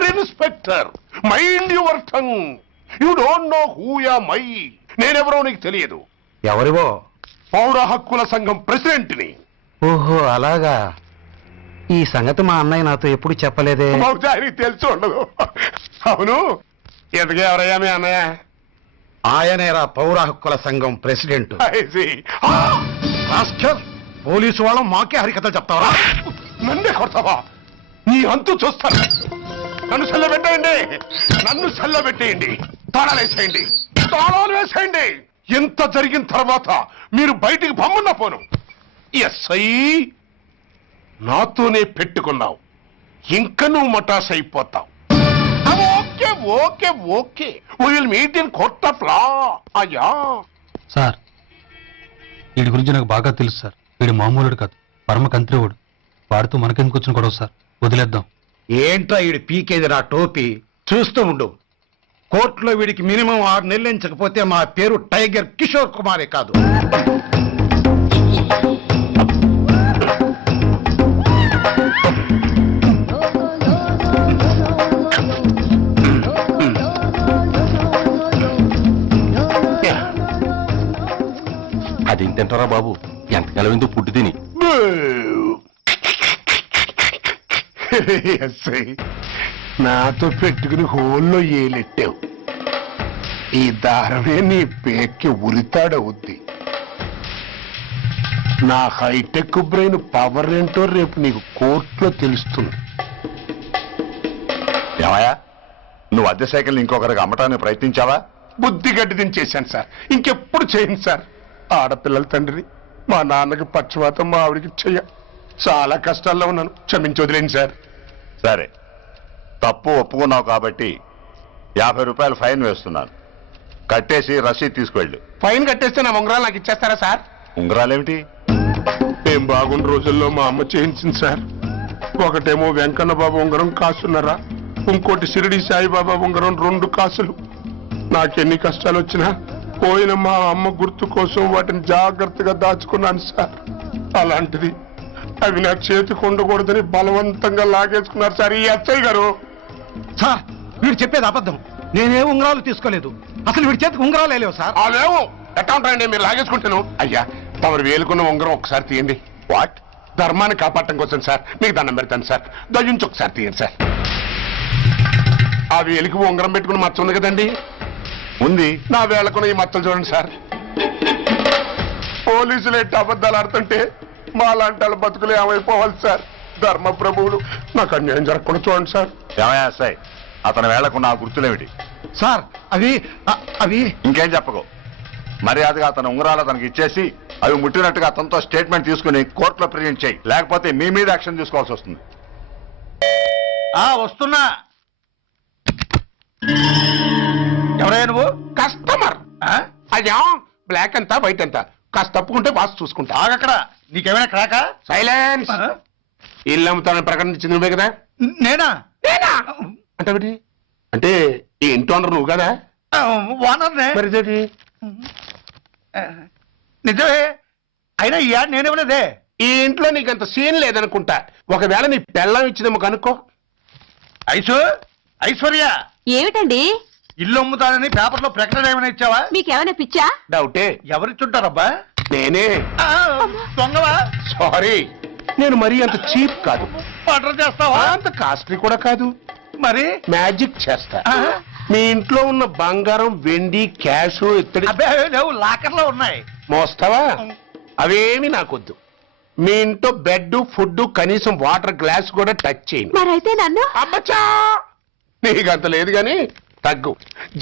Mister inspector, mind your tongue. You don't know who am I. నేనెవరో నీకు తెలియదు. ఎవరివో? పౌర హక్కుల సంఘం ప్రెసిడెంట్ ని. ఓహో అలాగా. ఈ సంగతి మా అన్నయ్య నాతో ఎప్పుడు చెప్పలేదే. బహుశా ఆయనకి తెలిసి ఉండదు. అవును, ఎందుకు ఎవరయ్యా మీ అన్నయ్య? ఆయనేరా పౌర హక్కుల సంఘం ప్రెసిడెంట్. I see. పోలీసు వాళ్ళం మాకే హరికథలు చెప్తావరా? నన్నే కొడతావా? నీ అంతు చూస్తాను. నన్ను సెల్లబెట్టేయండి, నన్ను సెల్లబెట్టేయండి. తాళాలు వేసేయండి, తాళాలు వేసేయండి. ఎంత జరిగిన తర్వాత మీరు బయటికి పంపన్నా పోను. ఎస్ఐ, నాతోనే పెట్టుకున్నావు, ఇంకా నువ్వు మటాస్ అయిపోతావు. Okay okay okay, will meet in court of law. అయ్యా సార్, వీడి గురించి నాకు బాగా తెలుసు సార్. వీడు మామూలుడు కాదు, పరమ కంత్రివుడు. వాడితో మనకెందుకు వచ్చిన గొడవ సార్? వదిలేద్దాం. ఏంట్రా వీడి పీకేది నా టోపీ? చూస్తూ ఉండు. కోర్టులో వీడికి మినిమం 6 నెలలు ఎంచకపోతే మా పేరు టైగర్ కిషోర్ కుమారే కాదు. అది తింటారా బాబు? ఎంతకాలం ఎందుకు పుట్టి తిని. ఎస్ఐ, నాతో పెట్టుకుని హోల్లో ఏలెట్టావు. ఈ దారమే నీ పేక్కి ఉరితాడవుద్ది. నా హైటెక్ బ్రెయిన్ పవర్ ఏంటో రేపు నీకు కోర్టులో తెలుస్తుంది. ఏమయ్యా, నువ్వు అద్దె సైకిల్ ఇంకొకరికి అమ్మటానికి ప్రయత్నించావా? బుద్ధి గడ్డి దించేశాను సార్, ఇంకెప్పుడు చేయను సార్. ఆడపిల్లల తండ్రి, మా నాన్నకి పక్షవాతం, మా ఆవిడికి చెయ్య. చాలా కష్టాల్లో ఉన్నాను, క్షమించి వదిలేండి సార్. సరే, తప్పు ఒప్పుకున్నావు కాబట్టి 50 రూపాయలు ఫైన్ వేస్తున్నాను. కట్టేసి రసీదు తీసుకువెళ్ళు. ఫైన్ కట్టేస్తే నా ఉంగరాలు నాకు ఇచ్చేస్తారా సార్? ఉంగరాలేమిటి? మేము బాగున్న రోజుల్లో మా అమ్మ చేయించింది సార్. ఒకటేమో వెంకన్న బాబు ఉంగరం కాసున్నరా, ఇంకోటి షిరిడి సాయిబాబా ఉంగరం 2 కాసులు. నాకెన్ని కష్టాలు వచ్చినా పోయిన మా అమ్మ గుర్తు కోసం వాటిని జాగ్రత్తగా దాచుకున్నాను సార్. అలాంటిది అవి నా చేతికి ఉండకూడదని బలవంతంగా లాగేసుకున్నారు సార్ ఈ ఎస్ఐ గారు. సార్, వీడు చెప్పేది అబద్ధం. నేనే ఉంగరాలు తీసుకోలేదు. అసలు వీడి చేతికి ఉంగరాలు లేవు సార్. అవేమో ఎట్టా ఉంటాయండి, మీరు లాగేసుకుంటాను. అయ్యా, తమరు వేలుకున్న ఉంగరం ఒకసారి తీయండి. వాట్? ధర్మాన్ని కాపాడటం కోసం సార్, మీకు దండం పెడతాను సార్. దయ్యుంచి ఒకసారి తీయండి సార్. ఆ వేలికి ఉంగరం పెట్టుకుని మచ్చ ఉంది కదండి, ఉంది. నా వేళకున్న ఈ మచ్చలు చూడండి సార్. పోలీసులు ఎట్టి అబద్ధాలు ఆడుతుంటే మా లాంటి వాళ్ళ బతుకులు ఏమైపోవాలి సార్? ధర్మ ప్రభువులు, నాకు అన్యాయం జరగకుండా చూడండి సార్. ఏమయ్యా సాయి, అతని వేళకున్న ఆ గుర్తులేమిటి? సార్, అవి ఇంకేం చెప్పకు. మర్యాదగా అతని ఉంగరాలు అతనికి ఇచ్చేసి అవి ముట్టినట్టుగా అతనితో స్టేట్మెంట్ తీసుకుని కోర్టులో ప్రజెంట్ చేయి. లేకపోతే మీ మీద యాక్షన్ తీసుకోవాల్సి వస్తుంది. వస్తున్నా. ఎవరయ్యా నువ్వు? కస్టమర్. అయ్యా, బ్లాక్ అంతా వైట్ అంతా కాస్త తప్పుకుంటే బాస్ చూసుకుంటా. ఆగక్కడ. నీకేమైనా క్రాకా? సైలెన్స్. ఇల్లు అమ్ముతానని ప్రకటించింది నువ్వే కదా? నేనా? అంటే అంటే ఈ ఇంటి ఓనర్ నువ్వు కదా? ఓనర్నే. మరి నిజమే. అయినా ఈ యాడ్ నేనేమలేదే. ఈ ఇంట్లో నీకు అంత సీన్ లేదనుకుంటా. ఒకవేళ నీ పెళ్ళం ఇచ్చిందేమో కనుక్కో. ఐశ్వర్య, ఏమిటండి? ఇల్లు అమ్ముతానని పేపర్లో ప్రకటన ఏమైనా ఇచ్చావా? మీకేమైనా పిచ్చా? డౌటే. ఎవరిచ్చుంటారబ్బా? నేనే. దొంగవా? సారీ, నేను మరీ అంత చీప్ కాదు. మర్డర్ చేస్తావా? అంత కాస్ట్లీ కూడా కాదు. మరి మ్యాజిక్ చేస్తా. మీ ఇంట్లో ఉన్న బంగారం, వెండి, క్యాష్, ఇత్తడి లేవు, లాకర్లో ఉన్నాయి. మోస్తావా? అవేమి నాకొద్దు. మీ ఇంట్లో బెడ్, ఫుడ్, కనీసం వాటర్ గ్లాస్ కూడా టచ్ చేయండి. మరైతే నన్ను అబ్బచ్చా, నీకంత లేదు గాని తగ్గు.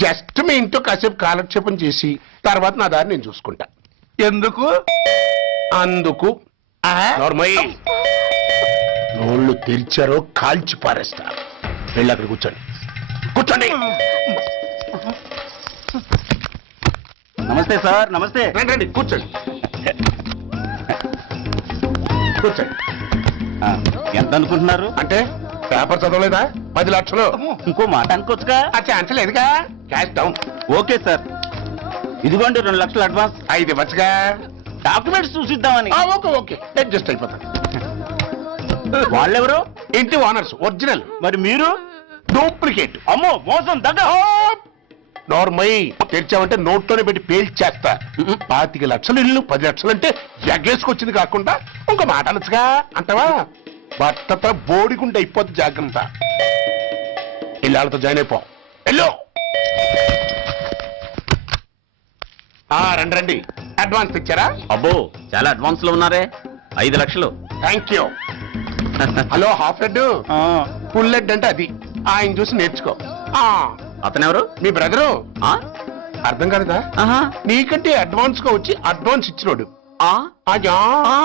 జస్ట్ మీ ఇంట్లో కాసేపు కాలక్షేపం చేసి తర్వాత నా దారి నేను చూసుకుంటా. ఎందుకు? అందుకు. నోళ్ళు తెరిచారో కాల్చి పారేస్తా. వెళ్ళి అక్కడ కూర్చోండి. కూర్చోండి. నమస్తే సార్. నమస్తే. రండి రండి, కూర్చోండి. కూర్చోండి. ఎంత అనుకుంటున్నారు? అంటే పేపర్ చదవలేదా? 10 లక్షలు. ఇంకో మాట అనుకోవచ్చుగా. ఆ ఛాన్స్ లేదుగా. Cash down. ఓకే సార్, ఇదిగోండి 2 లక్షలు అడ్వాన్స్. 5 ఇవ్వచ్చుగా. డాక్యుమెంట్స్ చూసిద్దామని. ఓకే ఓకే, అడ్జస్ట్ అయిపోతాను. వాళ్ళెవరు? ఇంటి ఓనర్స్, ఒరిజినల్. మరి మీరు? డూప్లికేట్. అమ్మో మోసం దగ్గర. నార్మల్ తెరిచామంటే నోట్లోనే పెట్టి పేల్చేస్తా. 25 లక్షలు ఇల్లు 10 లక్షలు అంటే జగ్గేసుకొచ్చింది కాకుండా ఇంకో మాట అనొచ్చుగా అంటావా? భర్తతో బోడిగుంటే అయిపోద్ది, జాగ్రత్త. ఇల్లాళ్ళతో జాయిన్ అయిపో. ఎల్లో రండి రండి. అడ్వాన్స్ ఇచ్చారా? అబ్బో చాలా అడ్వాన్స్ లో ఉన్నారే. 5 లక్షలు. Thank you. Hello half head, full head అంటే అది. ఆయన చూసి నేర్చుకో. అతనెవరు? మీ బ్రదరు. ఆ? అర్థం కాలేదా? ఆహా. నీకంటే అడ్వాన్స్ గా వచ్చి అడ్వాన్స్ ఇచ్చినోడు. ఆ? అయ్యా, ఆ.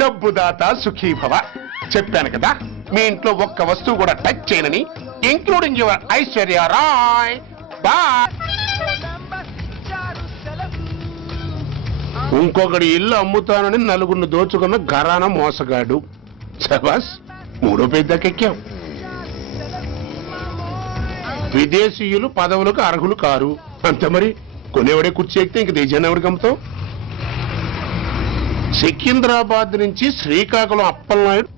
డబ్బు దాత సుఖీ భవ. చెప్పాను కదా, మీ ఇంట్లో ఒక్క వస్తువు కూడా టచ్ చేయనని, including your Aishwarya Rai. Bye. ఇంకొకటి ఇల్లు అమ్ముతానని నలుగురిని దోచుకున్న ఘరాన మోసగాడు. శబాస్, 3వ పెద్దకెక్కాం. విదేశీయులు పదవులకు అర్హులు కారు అంతే మరి. కొనేవాడే కుర్చీ ఎక్కితే ఇంక దేశాన్ని ఎవరికి అమ్ముతావు? సికింద్రాబాద్ నుంచి శ్రీకాకుళం అప్పలనాయుడు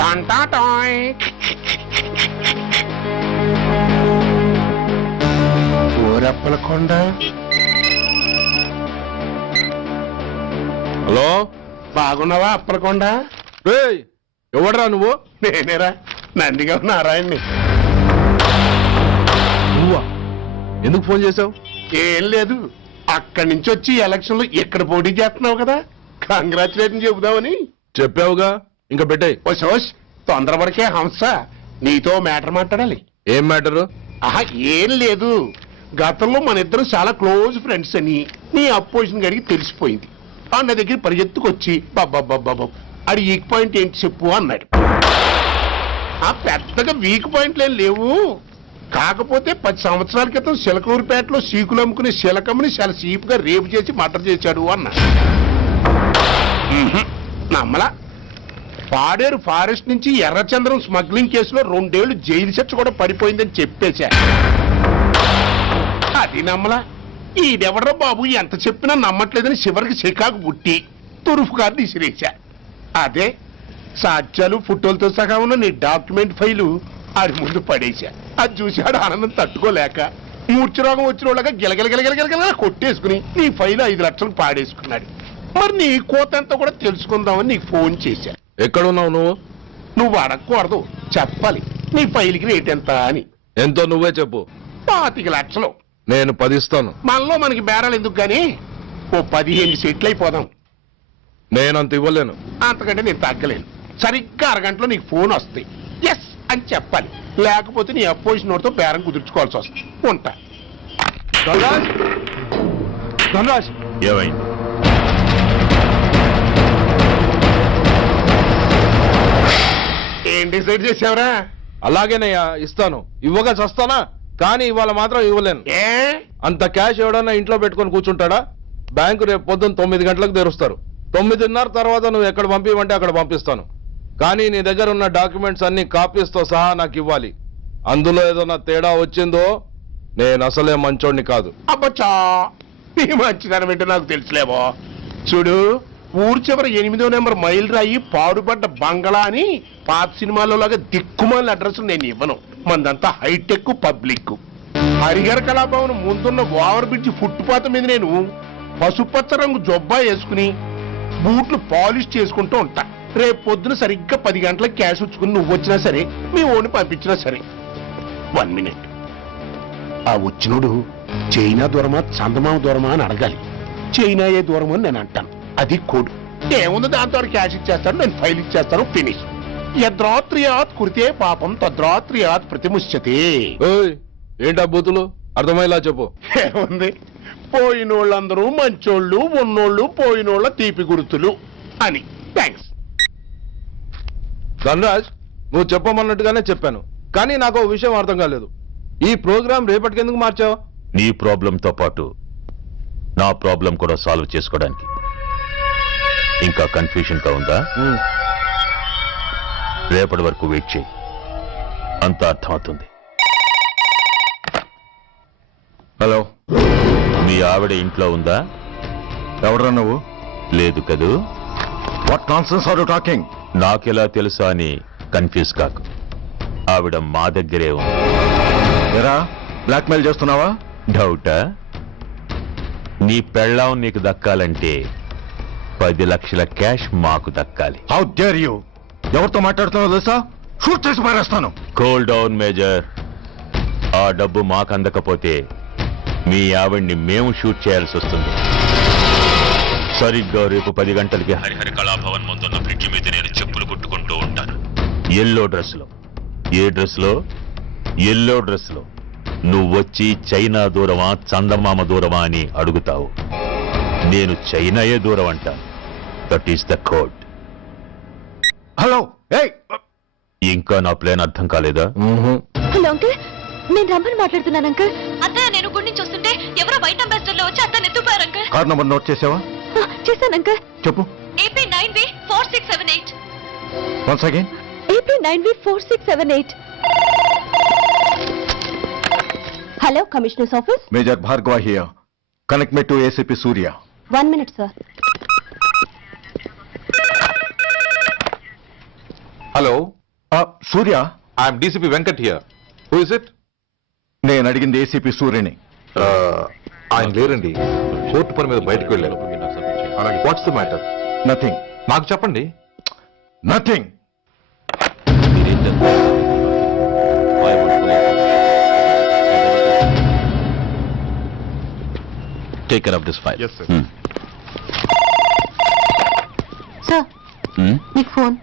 టాంటాటాయ్. ఊరప్పలకొండ. హలో, బాగున్నావా అప్పలకొండ? ఎవడరా నువ్వు? నేనేరా, నందిగా నారాయణ్ణి. నువ్వా? ఎందుకు ఫోన్ చేసావు? ఏం లేదు, అక్కడి నుంచి వచ్చి ఎలక్షన్ లో ఇక్కడ పోటీ చేస్తున్నావు కదా, కంగ్రాచులేషన్ చెబుదామని. చెప్పావుగా, ఇంకా పెట్టాయి. ఓ సోష్, తొందరపడికే హంస, నీతో మ్యాటర్ మాట్లాడాలి. ఏం మ్యాటరు? ఆహా, ఏం లేదు. గతంలో మన ఇద్దరం చాలా క్లోజ్ ఫ్రెండ్స్ అని నీ అపోజిషన్ గడికి తెలిసిపోయింది. నా దగ్గర పరిగెత్తుకొచ్చి బాబా అది వీక్ పాయింట్ ఏంటి చెప్పు అన్నాడు. పెద్దగా వీక్ పాయింట్లు ఏం లేవు, కాకపోతే 10 సంవత్సరాల క్రితం శిలకూరుపేటలో సీకులు అమ్ముకునే శిలకమ్మని చాలా సీపుగా రేపు చేసి మర్డర్ చేశాడు అన్నా. నమ్మలా. పాడేరు ఫారెస్ట్ నుంచి ఎర్రచంద్రం స్మగ్లింగ్ కేసులో 2 ఏళ్లు జైలు శిక్ష కూడా పడిపోయిందని చెప్పేశా. అది నమ్మలా. ఈడెవడో బాబు ఎంత చెప్పినా నమ్మట్లేదని చివరికి చికాకు పుట్టి తురుపు కార్డు ఇసిరేశా. అదే సాక్ష్యాలు ఫోటోలతో సహా ఉన్న నీ డాక్యుమెంట్ ఫైలు ఆడి ముందు పడేశా. అది చూశాడు ఆనందం తట్టుకోలేక మూర్ఛరోగం వచ్చిన వాళ్ళగా గిలగిలగిలగిలగిలగిల కొట్టేసుకుని నీ ఫైలు 5 లక్షలు పాడేసుకున్నాడు. మరి నీ కోతంతా కూడా తెలుసుకుందామని నీకు ఫోన్ చేశా. ఎక్కడున్నావు నువ్వు? నువ్వు అడగకూడదు, చెప్పాలి. నీ ఫైల్కి రేట్ ఎంత అని. ఎంతో నువ్వే చెప్పు. 25 లక్షలు. నేను 10 ఇస్తాను. మనలో మనకి బేరాలు ఎందుకు గానీ ఓ 15 సెట్లు అయిపోదాం. నేనంత ఇవ్వలేను. అంతకంటే నేను తగ్గలేను. సరిగ్గా అరగంటలో నీకు ఫోన్ వస్తాయి. ఎస్ అని చెప్పాలి, లేకపోతే నీ అపోజిషన్ వాడితో బేరం కుదుర్చుకోవాల్సి వస్తుంది. ఉంటా. ధనరాజ్, ఏమైంది? ఏం డిసైడ్ చేసావురా? అలాగేనయ్యా, ఇస్తాను. ఇవ్వగా చస్తానా, కానీ ఇవాళ మాత్రం ఇవ్వలేను. ఏ అంత క్యాష్ ఎవడన్నా ఇంట్లో పెట్టుకొని కూర్చుంటాడా? బ్యాంకు రేపు పొద్దున్న 9 గంటలకు తెరుస్తారు. 9:30 తర్వాత నువ్వు ఎక్కడ పంపిమంటే అక్కడ పంపిస్తాను. కానీ నీ దగ్గర ఉన్న డాక్యుమెంట్స్ అన్ని కాపీస్తో సహా నాకు ఇవ్వాలి. అందులో ఏదైనా తేడా వచ్చిందో నేను అసలే మంచోడిని కాదు. అబ్బచ్చా, నీ మంచిదనం ఏంటో నాకు తెలుసులేవో. చూడు, ఊరు చివర 8వ నెంబర్ మైల్ రాయి పాడుపడ్డ బంగళా అని పాత సినిమాలో లాగా దిక్కుమాల అడ్రస్ నేను ఇవ్వను. మందంతా హైటెక్ పబ్లిక్. హరిహర కళాభవన్ ముందున్న ఓవర్ బ్రిడ్జ్ ఫుట్పాత్ మీద నేను పసుపచ్చ రంగు జొబ్బా వేసుకుని బూట్లు పాలిష్ చేసుకుంటూ ఉంటా. రేపు పొద్దున సరిగ్గా 10 గంటలకు క్యాష్ వచ్చుకుని నువ్వు వచ్చినా సరే, మీ ఓన్ని పంపించినా సరే. 1 మినిట్. ఆ వచ్చినోడు చైనా దూరమా చందమామ దూరమా అని అడగాలి. చైనా ఏ దూరం అని నేను అంటాను. అది కోడ్. ఏముంది, దాంతో క్యాష్ ఇచ్చేస్తాను, నేను ఫైల్ ఇచ్చేస్తాను, ఫినిష్. యద్రాత్రియాత్ కురితే పాపం తద్రాత్రియాత్ ప్రతిముష్యతే. ఏంటా బూతులు? అర్థమయ్యేలా చెప్పు. ఏముంది, పోయినోళ్ళందరూ మంచోళ్ళు, ఉన్నోళ్ళు పోయినోళ్ళ తీపి గుర్తులు అని. థ్యాంక్స్. ధనరాజ్, నువ్వు చెప్పమన్నట్టుగానే చెప్పాను, కానీ నాకు ఓ విషయం అర్థం కాలేదు. ఈ ప్రోగ్రాం రేపటికి ఎందుకు మార్చావు? నీ ప్రాబ్లంతో పాటు నా ప్రాబ్లం కూడా సాల్వ్ చేసుకోవడానికి. ఇంకా కన్ఫ్యూషన్ గా ఉందా? రేపటి వరకు వెయిట్ చేయి, అంత అర్థమవుతుంది. హలో, మీ ఆవిడ ఇంట్లో ఉందా? ఎవడరా నువ్వు? లేదు కదూ? What nonsense are you talking? నాకెలా తెలుసా అని కన్ఫ్యూజ్ కాకు. ఆవిడ మా దగ్గరే ఉంది. ఎరా బ్లాక్మెయిల్ చేస్తున్నావా? డౌటా? నీ పెళ్ళాం నీకు దక్కాలంటే 10 లక్షల క్యాష్ మాకు దక్కాలి. How dare you! ఎవరితో మాట్లాడుతున్నావో తెలుసా? షూట్ చేసి పారేస్తాను. Cool down major. ఆ డబ్బు మాకు అందకపోతే మీ ఆవిడ్ని మేము షూట్ చేయాల్సి వస్తుంది. సరిగ్గా రేపు 10 గంటలకి హరిహర కళాభవన్ ముందున్న బ్రిడ్జి మీద నేను చెప్పులు కుట్టుకుంటూ ఉంటాను. ఎల్లో డ్రెస్లో. ఏ డ్రెస్లో? ఎల్లో డ్రెస్లో. నువ్వొచ్చి చైనా దూరమా చందమామ దూరమా అని అడుగుతావు. నేను చైనాయే దూరం అంటా. That is the code. Hello, ఏయ్! ఇంకా నా ప్లాన్ అర్థం కాలేదా? హలో అంకుల్, నేను రమ్మని మాట్లాడుతున్నాను అంకుల్. అత్తయ్య నేను గుడి నుంచి వస్తుంటే ఎవరో వైట్ అంబాసిడర్ లో వచ్చి అత్తని ఎత్తుపోయారు అంకుల్. కార్ నంబర్ నోట్ చేసావా? చేశాను అంకుల్. చెప్పు. AP9V4678. Once again. AP9V4678. Hello, commissioners office. Major Bhargava here. Connect me to ACP Surya. 1 minute sir. Hello, Surya, I'm DCP Venkat here. Who is it? నేను అడిగింది ACP సూర్యని. ఆయన లేరండి, కోర్టు పని మీద బయటకు వెళ్ళారు. What's the matter? నథింగ్. నాకు చెప్పండి. Nothing. Take care of this file. Sir, మీకు phone.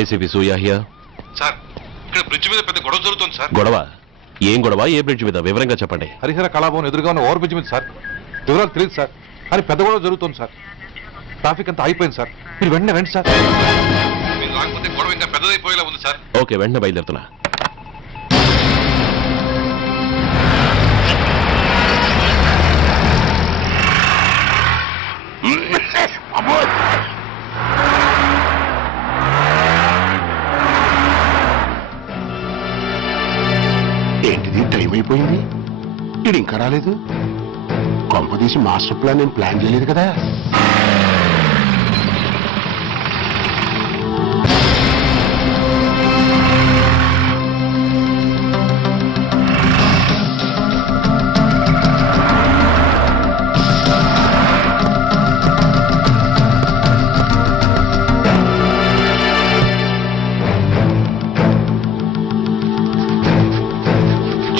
ACP Surya here. Sir, ఇక్కడ బ్రిడ్జ్ మీద పెద్ద గొడవ జరుగుతుంది సార్. గొడవ? ఏం గొడవ? ఏ బ్రిడ్జ్ మీద? వివరంగా చెప్పండి. హరిహర కళాభవన్ ఎదురుగా ఉన్న ఓవర్ బ్రిడ్జ్ మీద సార్. వివరాలు తెలియదు సార్, కానీ పెద్ద గొడవ జరుగుతుంది సార్. ట్రాఫిక్ అంతా అయిపోయింది సార్. మీరు వెంటనే రండి సార్. మీరు రాకపోతే గొడవ ఇంకా పెద్దదైపోయేలా ఉంది సార్. ఓకే, వెంటనే బయలుదేరుతున్నా. ఏంటిది, టైం అయిపోయింది, ఇది ఇంకా రాలేదు. కొంపదీసి మాస్టర్ ప్లాన్ నేను ప్లాన్ చేయలేదు కదా.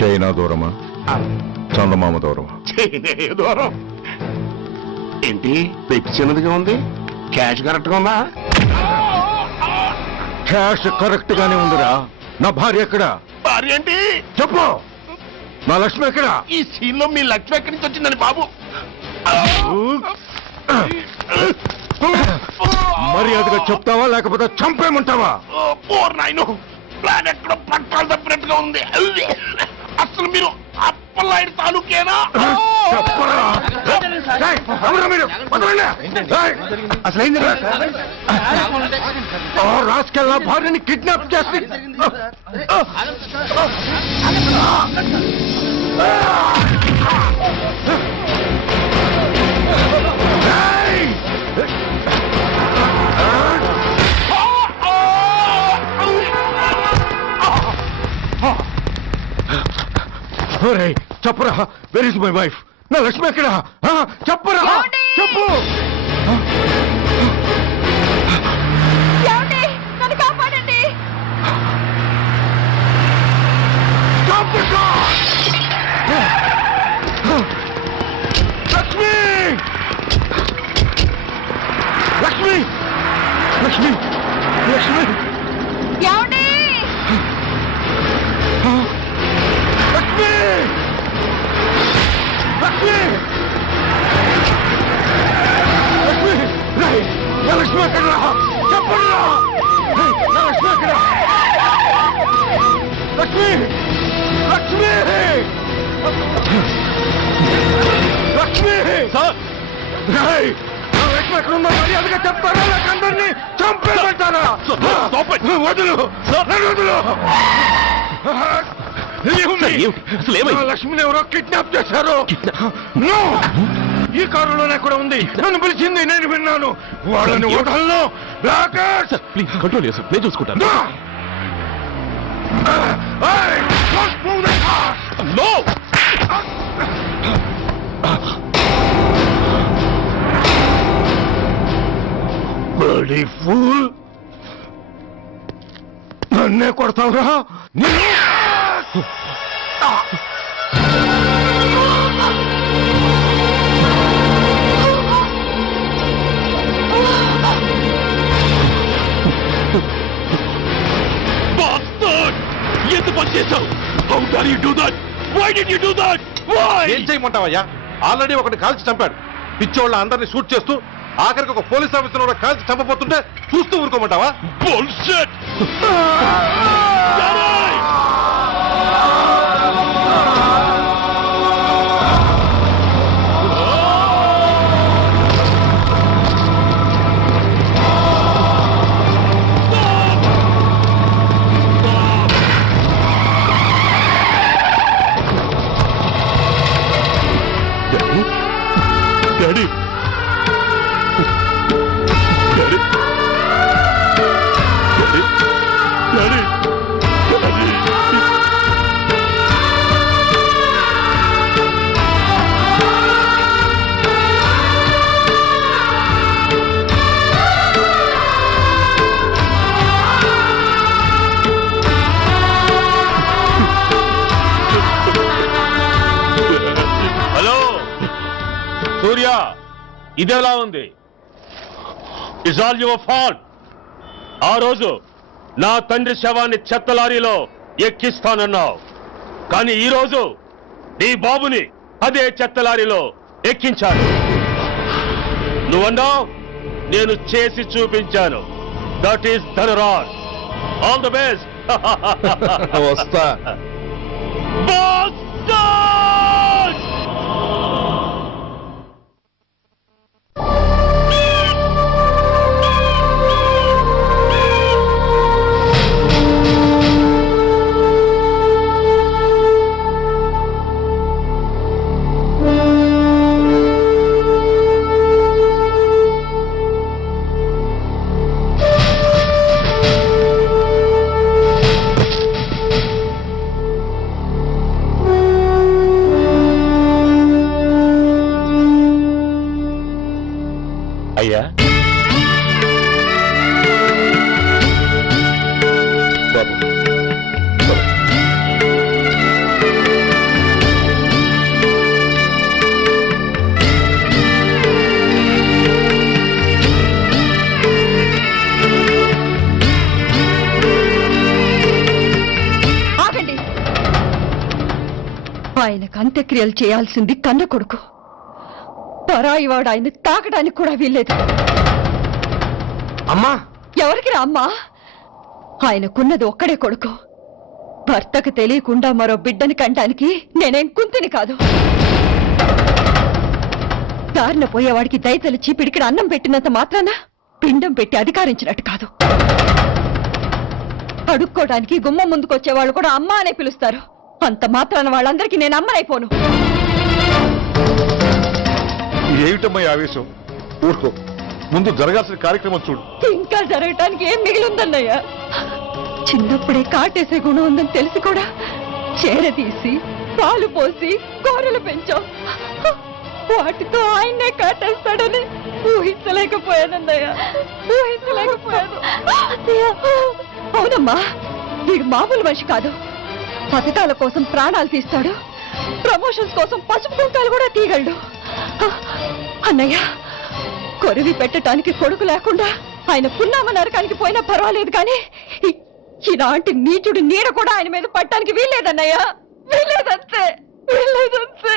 చైనా దూరమా చందమామ దూరమా? దూరం ఏంటి, పెట్టి చిన్నదిగా ఉంది, క్యాష్ కరెక్ట్ గా ఉందా? క్యాష్ కరెక్ట్ గానే ఉందిరా. నా భార్య ఎక్కడ? భార్య ఏంటి చెప్పు. నా లక్ష్మి ఎక్కడ? ఈ సీన్ లో మీ లక్ష్మి ఎక్కడి నుంచి వచ్చిందని బాబు? మర్యాదగా చెప్తావా లేకపోతే చంపేమంటావా? నాయను, ప్లాన్ ఎక్కడో పట్టాలు తప్పినట్టుగా ఉంది. అసలు మీరు అప్పలాంటి తాలూకేనా? అసలు రాసుకెళ్ళ భార్యని కిడ్నాప్ చేసి చెప్పరా, వెర్ ఇస్ మై వైఫ్? నా లక్ష్మి ఎక్కడ? చెప్పరా, చెప్పు. నన్ను కాపాడండి. లక్ష్మి, లక్ష్మి, లక్ష్మి, లక్ష్మి, ఏమండి? లక్ష్మి, లక్ష్మి, లక్ష్మి, నా లక్ష్మి ఎక్కడ? చెప్పండి. నా లక్ష్మి ఎక్కడ? లక్ష్మి, లక్ష్మి, లక్ష్మి, నా లక్ష్మి ఎక్కడ ఉందో మర్యాదగా చెప్తారా లేక అందరినీ చంపేమంటారా? వదులు, నన్ను వదులు. లక్ష్మిని ఎవరో కిడ్నాప్ చేశారు. No! ఈ కారులోనే కూడా ఉంది. నన్ను పిలిచింది, నేను విన్నాను. వాళ్ళని వదలను. ప్లీజ్ కంట్రోల్ చేసి నేను చూసుకుంటాను. No! Bloody fool! నన్నే కొడతావురా? ఎంత పని చేశావు? How dare you do that? Why did you do that? Why? ఏం చేయమంటావయ్యా? ఆల్రెడీ ఒకటి కాల్చి చంపాడు. పిచ్చోళ్ళ అందరినీ షూట్ చేస్తూ ఆఖరికి ఒక పోలీస్ ఆఫీసర్ కూడా కాల్చి చంపబోతుంటే చూస్తూ ఊరుకోమంటావా? Bullshit! Daddy! Daddy! Daddy! Daddy! Hello Surya, ఇదెలా ఉంది? It's all your fault. ఆ రోజు నా తండ్రి శవాన్ని చెత్త లారీలో ఎక్కిస్తానన్నావు, కానీ ఈ రోజు నీ బాబుని అదే చెత్త లారీలో ఎక్కించాను. నువ్వన్నావు, నేను చేసి చూపించాను. That is Dhanraj. All the best. వస్తా. అయ్యా, బాబు ఆగండి. ఆయనకు అంత్యక్రియలు చేయాల్సింది కన్న కొడుకు. పరాయివాడు ఆయన తాకడానికి కూడా వీల్లేదు. అమ్మా, ఎవరికి రా అమ్మా? ఆయనకున్నది ఒక్కడే కొడుకు. భర్తకు తెలియకుండా మరో బిడ్డని కంటానికి నేనేం కుంతిని కాదు. దారిన పోయేవాడికి దయతలిచి పిడికిడ అన్నం పెట్టినంత మాత్రాన పిండం పెట్టి అధికారించినట్టు కాదు. అడుక్కోవడానికి గుమ్మం ముందుకొచ్చేవాళ్ళు కూడా అమ్మ అనే పిలుస్తారు. అంత మాత్రాన వాళ్ళందరికీ నేను అమ్మనైపోను. ఏమిటమ్మా ఆవేశం? ఊరుకో, ముందు జరగాల్సిన కార్యక్రమం చూడు. ఇంకా జరగటానికి ఏం మిగిలిందన్నయ్య? చిన్నప్పుడే కాటేసే గుణం ఉందని తెలిసి కూడా చేరదీసి పాలు పోసి కూరలు పెంచాం. వాటితో ఆయన్నే కాటేస్తాడని ఊహించలేకపోయానన్నయ్య, ఊహించలేకపోయాను. అవునమ్మా, వీడు మామూలు మనిషి కాదు. పథకాల కోసం ప్రాణాలు తీస్తాడు, ప్రమోషన్స్ కోసం పసుపు కుంకాలు కూడా తీయగలడు. అన్నయ్య, కొరివి పెట్టడానికి కొడుకు లేకుండా ఆయన పున్నామ నరకానికి పోయినా పర్వాలేదు, కానీ ఇలాంటి నీచుడు నీడ కూడా ఆయన మీద పట్టడానికి వీల్లేదన్నయ్య, వీల్లేదంతే, వీల్లేదంతే.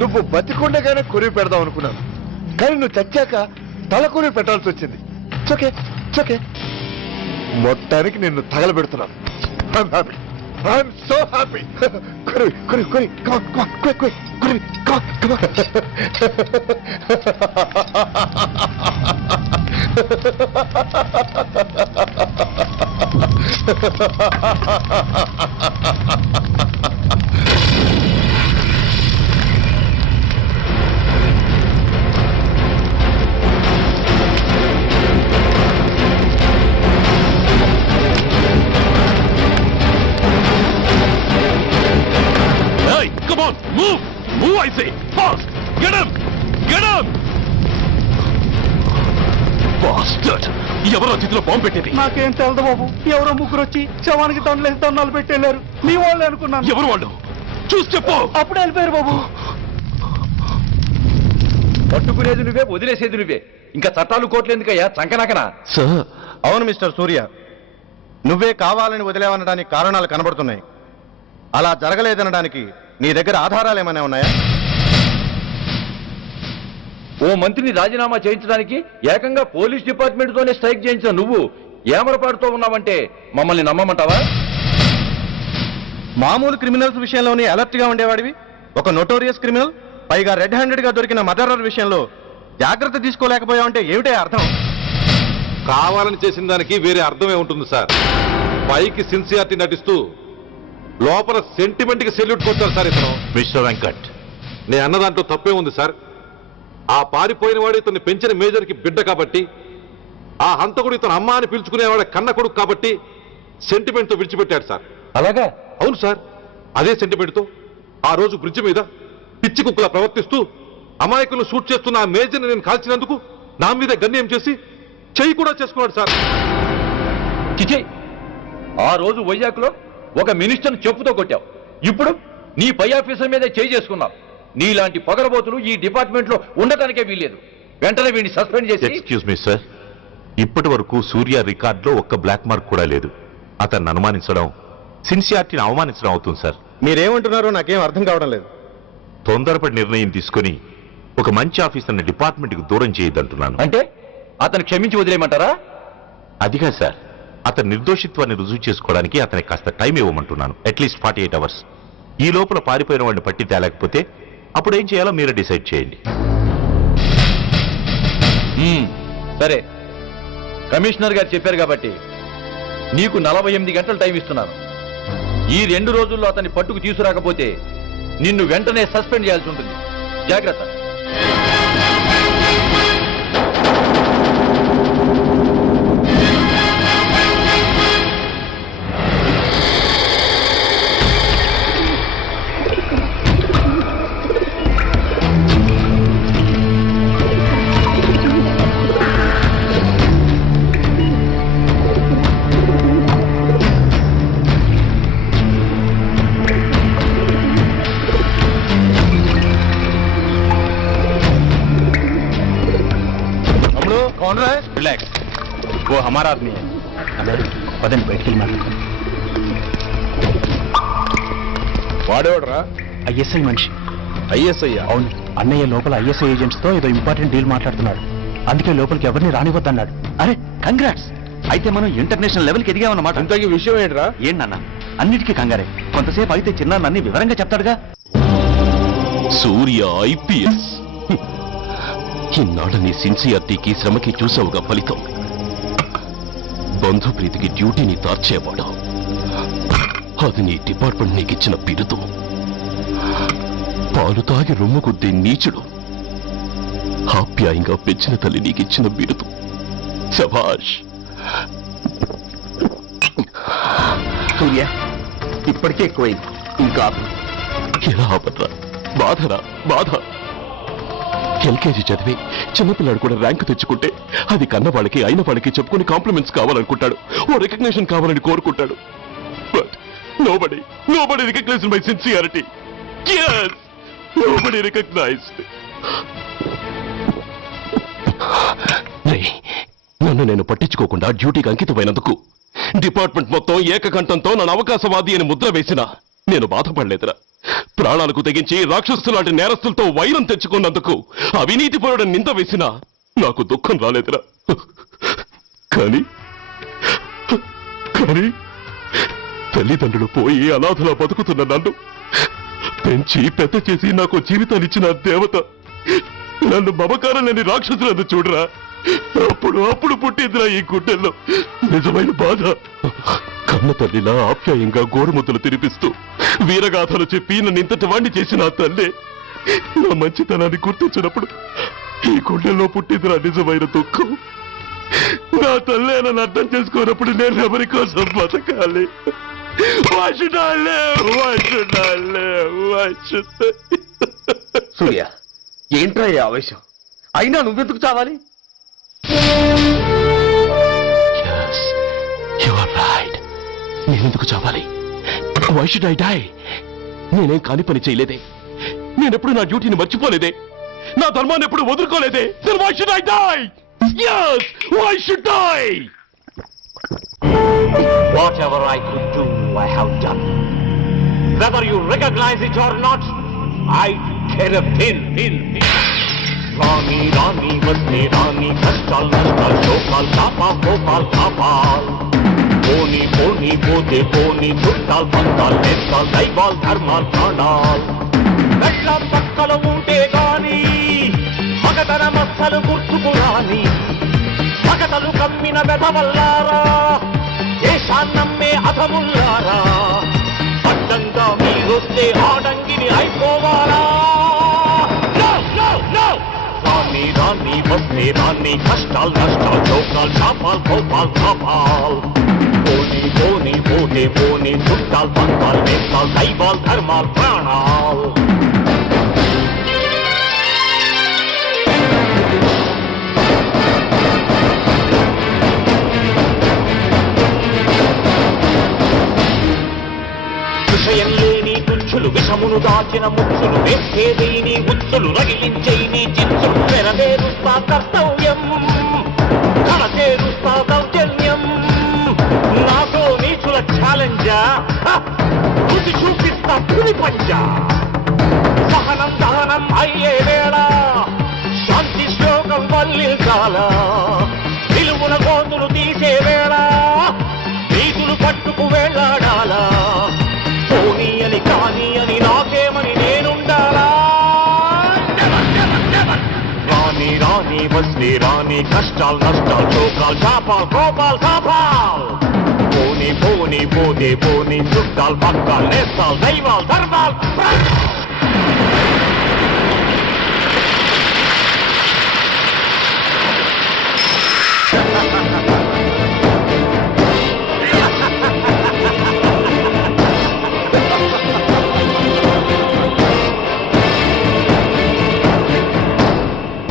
నువ్వు బతికుండగానే కొరివి పెడదాం అనుకున్నాను, కానీ నువ్వు చచ్చాక తల కొరివి పెట్టాల్సి వచ్చింది. చోకే చోకే మొత్తానికి నిన్ను తగలబెడుతున్నాను. I'm so happy. Korivi Korivi Korivi come on, come on, quick, quick, Korivi come on, Come on, move! Move, I say! Fast! Get him! Get him! Bastard! ఎవరో చేతిలో బాంబు పెట్టేది? నాకేం తెలదు బాబు. ఎవరో ముగ్గురు వచ్చి శవానికి దండలేసి దండాలు పెట్టేళ్ళారు. మీ వాళ్ళే అనుకున్నాను. ఎవరు వాళ్ళు? చూసి చెప్పు. అప్పుడే వెళ్ళిపోయారు బాబు. పట్టుకునేది నువ్వే, వదిలేసేది నువ్వే. ఇంకా చట్టాలు కోట్లు ఎందుకయ్యా చంకనాకనా? సార్. అవును మిస్టర్ సూర్య, నువ్వే కావాలని వదిలేవనడానికి కారణాలు కనబడుతున్నాయి. అలా జరగలేదనడానికి నీ దగ్గర ఆధారాలు ఏమైనా ఉన్నాయా? ఓ మంత్రిని రాజీనామా చేయించడానికి ఏకంగా పోలీస్ డిపార్ట్మెంట్ తోనే స్ట్రైక్ చేయించిన నువ్వు ఏమరపాటుతో ఉన్నావంటే మమ్మల్ని నమ్మమంటావా? మామూలు క్రిమినల్స్ విషయంలోనే అలర్ట్ గా ఉండేవాడివి. ఒక నోటోరియస్ క్రిమినల్, పైగా రెడ్ హ్యాండెడ్ గా దొరికిన మర్డరర్ విషయంలో జాగ్రత్త తీసుకోలేకపోయావంటే ఏమిటే అర్థం? కావాలని చేసిన దానికి వేరే అర్థమే ఉంటుంది సార్. పైకి సిన్సియారిటీ నటిస్తూ లోపల సెంటిమెంట్ కి సెల్యూట్ కొట్టారు సార్ ఇతను. మిస్టర్ వెంకట్, నేను అన్న దాంట్లో తప్పే ఉంది సార్. ఆ పారిపోయిన వాడు ఇతన్ని పెంచిన మేజర్ కి బిడ్డ కాబట్టి, ఆ హంతకుడు ఇతను అమ్మ అని పిలుచుకునేవాడు కన్న కొడుకు కాబట్టి సెంటిమెంట్ తో విడిచిపెట్టాడు సార్. అలాగా? అవును సార్. అదే సెంటిమెంట్ తో ఆ రోజు బ్రిడ్జ్ మీద పిచ్చి కుక్కలా ప్రవర్తిస్తూ అమాయకులను షూట్ చేస్తున్న ఆ మేజర్ని నేను కాల్చినందుకు నా మీద గన్యం చేసి చెయ్యి కూడా చేసుకున్నాడు సార్. చిచే, ఆ రోజు వైజాగ్లో ఒక మినిస్టర్ని చెప్పుతో కొట్టావు. ఇప్పుడు నీ పై ఆఫీసర్ మీద చేయి చేసుకున్నావు. నీలాంటి పొగరబోతులు ఈ డిపార్ట్మెంట్ లో ఉండటానికే వీల్లేదు. వెంటనే వీడిని సస్పెండ్ చేసి. ఎక్స్క్యూజ్ మీ సార్, ఇప్పటి వరకు సూర్య రికార్డులో ఒక్క బ్లాక్ మార్క్ కూడా లేదు. అతన్ని అనుమానించడం సిన్సియారిటీని అవమానించడం అవుతుంది సార్. మీరేమంటున్నారో నాకేం అర్థం కావడం లేదు. తొందరపడి నిర్ణయం తీసుకుని ఒక మంచి ఆఫీసర్ని డిపార్ట్మెంట్కి దూరం చేయొద్దంటున్నాను. అంటే అతను క్షమించి వదిలేయమంటారా? అదిగా సార్, అతని నిర్దోషిత్వాన్ని రుజువు చేసుకోవడానికి అతనికి కాస్త టైం ఇవ్వమంటున్నాను. At least 48 hours. ఈ లోపల పారిపోయిన వాడిని పట్టి తేలేకపోతే అప్పుడు ఏం చేయాలో మీరే డిసైడ్ చేయండి. సరే, కమిషనర్ గారు చెప్పారు కాబట్టి నీకు 48 గంటలు టైం ఇస్తున్నాను. ఈ 2 రోజుల్లో అతన్ని పట్టుకు తీసుకురాకపోతే నిన్ను వెంటనే సస్పెండ్ చేయాల్సి ఉంటుంది. జాగ్రత్త. రిలాక్స్, वो हमारा आदमी है. పదండి బయటికి వెళ్ళి మాట్లాడతాం. వాడేవాడరా? ఐఎస్ఐ మనిషి. ఐఎస్ఐ? అవును, అన్నయ్య లోపల ఐఎస్ఐ ఏజెంట్స్ తో ఏదో ఇంపార్టెంట్ డీల్ మాట్లాడుతున్నాడు. అందుకే లోపలికి ఎవరిని రానివద్దన్నాడు. అరే కంగ్రాట్స్. అయితే మనం ఇంటర్నేషనల్ లెవెల్కి ఎదిగామన్నమాట. ఇంతకీ విషయం ఏంట్రా? ఏంటన్నా అన్నిటికీ కంగారే, కొంతసేపు అయితే చిన్న అన్ని వివరంగా చెప్తాడుగా. సూర్య ఐపీఎస్. ఇన్నాళ్ళ నీ సిన్సియారిటీకి శ్రమకి చూసావుగా ఫలితం. బంధుప్రీతికి డ్యూటీని తార్చేవాడు. అది నీ డిపార్ట్మెంట్ నీకిచ్చిన బిరుదు. పాలు తాగి రొమ్ము కొద్దే నీచుడు ఆప్యాయంగా పెంచిన తల్లి నీకిచ్చిన బిరుదు. శభాష్. సూర్య ఇప్పటికే ఎక్కువైంది, ఇంకా ఎలా ఆపట్రా? బాధరా బాధ. ఎల్కేజీ చదివి చిన్నపిల్లాడు కూడా ర్యాంకు తెచ్చుకుంటే అది కన్నవాళ్ళకి అయిన వాళ్ళకి చెప్పుకుని కాంప్లిమెంట్స్ కావాలనుకుంటాడు, ఓ రికగ్నిషన్ కావాలని కోరుకుంటాడు. But nobody recognized my sincerity. Yes, nobody recognized. నన్ను నేను పట్టించుకోకుండా డ్యూటీకి అంకితమైనందుకు డిపార్ట్మెంట్ మొత్తం ఏకకంఠంతో నన్ను అవకాశవాది అని ముద్ర వేసినా నేను బాధపడలేదురా. ప్రాణాలకు తెగించి రాక్షసులు లాంటి నేరస్తులతో వైరం తెచ్చుకున్నందుకు అవినీతి పరుడు నింద వేసినా నాకు దుఃఖం రాలేదురా. కానీ తల్లిదండ్రులు పోయి అనాథలా బతుకుతున్న నన్ను పెంచి పెద్ద చేసి నాకు జీవితాన్నిచ్చిన దేవత నన్ను మమకారం లేని రాక్షసులను చూడరా. అప్పుడు పుట్టిందిరా ఈ గుడ్డెల్లో నిజమైన బాధ. కన్న తల్లిలా ఆప్యాయంగా గోరుముద్దలు తినిపిస్తూ వీరగాథలు చెప్పి నన్ను ఇంతటి వాణ్ణి చేసిన ఆ తల్లే నా మంచితనాన్ని గుర్తించినప్పుడు ఈ గుడ్డెల్లో పుట్టిందిరా నిజమైన దుఃఖం. నా తల్లే నన్ను అర్థం చేసుకోనప్పుడు నేను ఎవరి కోసం బతకాలి? సూర్య ఏంట్రా ఈ ఆవేశం? అయినా నువ్వెందుకు చావాలి? నేనెందుకు చావాలి? Why should I die? నేనేం కాని పని చేయలేదే, నేనెప్పుడు నా డ్యూటీని మర్చిపోలేదే, నా ధర్మాన్ని ఎప్పుడు వదులుకోలేదే. Then why should I die? Yes, why should I? Whatever I could do, I have done. Whether you recognize it or not, I care a pin. Rani, Vasti, Rani, Kastal, Nastal, Shokal, Tapa, Kopal, Kapal. Poni, Pote, Poni, Chuttal, Pantal, Nestal, Daibal, Dharmal, Kandal. Vetla Pakkala Unte Gani, Magatana Massalu Gurtukurani, Magatalu Kammina Vetavallara, Yeshannamme Athamullара, Paddanga Meeroste Adangini Aipovala. No! Rani, Vasti, Rani, Kastal, Nastal, Shokal, Tapal, Kopal, Kapal. Poni, Pote, Poni, Chuttal, Pantal, Nestal, Daibal, Dharmal, Pranal. విషయం లేని తుచ్చులు విషమును దాచిన ముచ్చులు వేసేదేని ఉచ్చులు రగిలించేని చిచ్చులు నెరవేరుస్తా కర్తవ్యం కడతేరుస్తా దౌర్జన్యం నాతో నీచుల ఛాలెంజా రుచి చూపిస్తా పులి పంజా సహనం దహనం అయ్యే వేళ శాంతి శ్లోకం వల్లించాల నిలువున కోతులు తీసే వేళ నీతులు పట్టుకు వేళ్లాడాలా పోనీ అని కానీ అని నాకేమని నేనుండాలా రాని వస్తే రాని కష్టాలు నష్టాలు చోకాలు చాపాలు కోపాలు కాపాలు పోనీ పోతే పోనీ చుట్టాలు పక్కాలు నేస్తాలు దైవాలు ధర్మాలు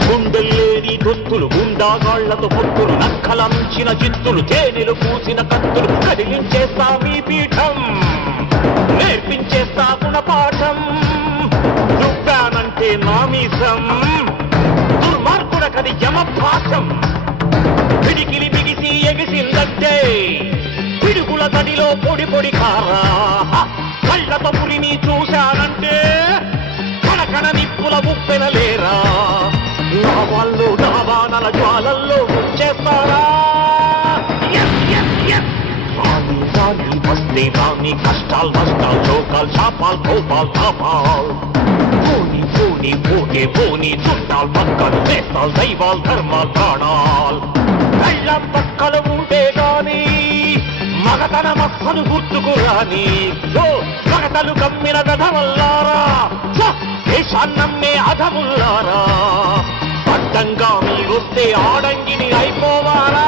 గుండెల్లేని దొత్తులు గుండాగాళ్లతో పొత్తులు నక్కలంచిన జిత్తులు తేనెలు పూసిన కత్తులు కదిలించేస్తా మీ పీఠం నేర్పించేస్తా గుణపాఠం దుఃఖానంటే నామీసం దుర్మార్గుడకది యమపాఠం పిడికిలి బిగిసి ఎగిసిందంటే పిడుగుల తడిలో పొడి పొడి కారా కళ్ళతో పులిని చూశానంటే కనకన నిప్పుల ముప్పెనలేరా నా వాళ్ళు నా బాణల జ్వాలల్లో చేస్తారా పోతే రాని కష్టాలు నష్టాలు లోకాలు శాపాలు కోపాలు తాపాలు పోని పోని పోతే పోని చుట్టాలు పక్కలు నేస్తాలు దైవాలు ధర్మాలు ప్రాణాలు కళ్ళ పక్కలు ఉంటే గాని మగతన మక్కలు గుర్తుకురాని ఓ మగతలు కమ్మిన దధవల్లారా దేశాన్నమ్మే అధముల్లారా అడ్డంగా మీరొస్తే ఆడంగిని అయిపోవారా